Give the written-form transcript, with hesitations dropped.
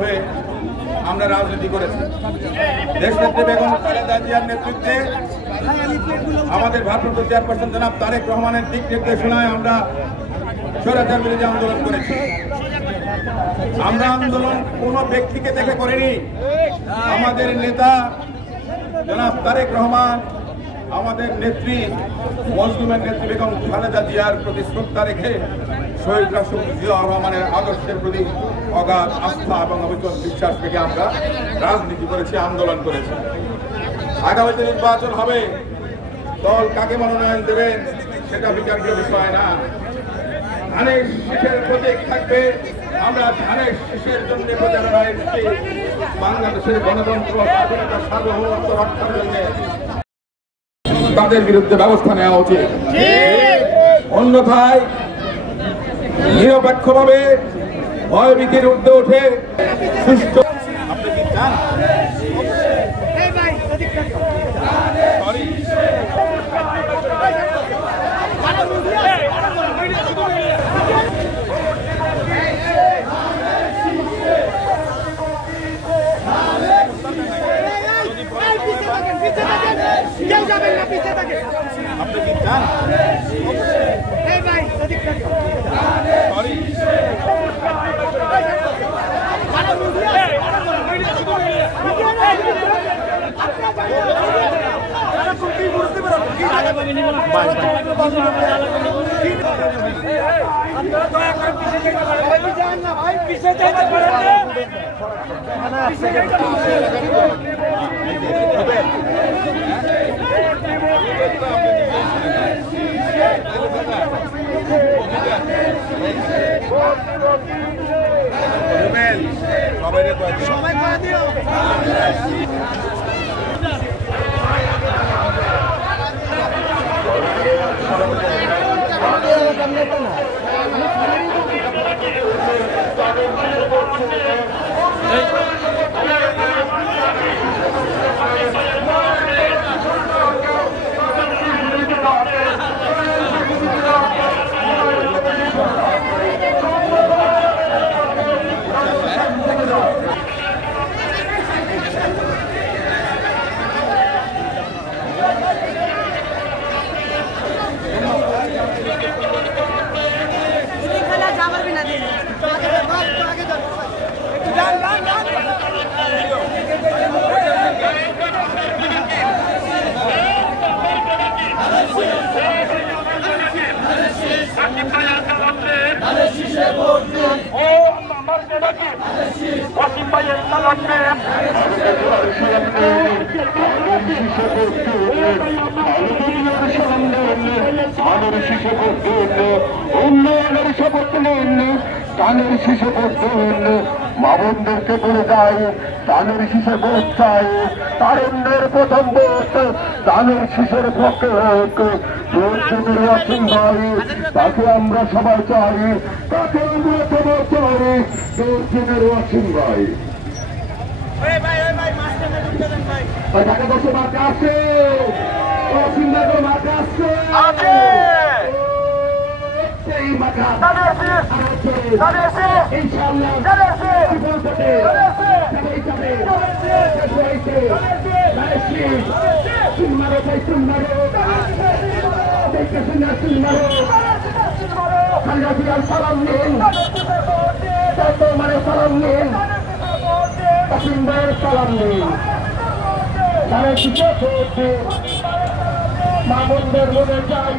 হয়ে আমরা রাজনীতি করেছি। দেশনেত্রী বেগম খালেদা জিয়ার নেতৃত্বে আমাদের ভারপ্রাপ্ত চেয়ারপারসন জনাব তারেক রহমানের দিক নির্দেশনায় আমরা স্বৈরাচার বিরোধী আন্দোলন করেছি। আমরা আন্দোলন কোনো ব্যক্তিকে দেখে করিনি। আমাদের নেতা জনাব তারেক রহমান, আমাদের নেত্রী মজলুমের নেত্রী বেগম খালেদা জিয়ার প্রতি শ্রদ্ধা রেখে শহীদ রাষ্ট্রপতি জিয়াউর রহমানের আদর্শের প্রতি অগাধ আস্থা এবং অবিচল বিশ্বাস থেকে আমরা রাজনীতি করেছি, আন্দোলন করেছি। আগামীতে নির্বাচন হবে, দল কাকে মনোনয়ন দেবেন সেটা বিচার্য বিষয় না। ধানের শীষের প্রতীক থাকবে। আমরা ধানের শীষের জন্য প্রচারণায় এসেছি। বাংলাদেশের গণতন্ত্র, স্বাধীনতা, সার্বভৌমত্ব রক্ষার জন্য তাদের বিরুদ্ধে ব্যবস্থা নেওয়া উচিত। অন্যথায় নিরপেক্ষভাবে ভয়ভীতির ঊর্ধ্বে উঠে সুষ্ঠু আপনি কি চান? আপনি কি চান? সবাই করে দিও। ধানের শীষে ভোট দিন, মা বোনদেরকে বলে যায় ধানের শীষে ভোট চাই। তারুণ্যের প্রথম ভোট ধানের শীষের পক্ষে হোক। জোরজনের ওয়াসিম ভাই, তাকে আমরা সবাই চাই, তাকে আমরা সবাই চাই। জোরজনের ওয়াসিম ভাই ঢাকা বসে মাঠে আসছে, ওয়াসিম ভাই মাঠে আসছে। সালাম নিন, মানে সালাম নিন, সালাম নিন। মা বোনদের মনে চাই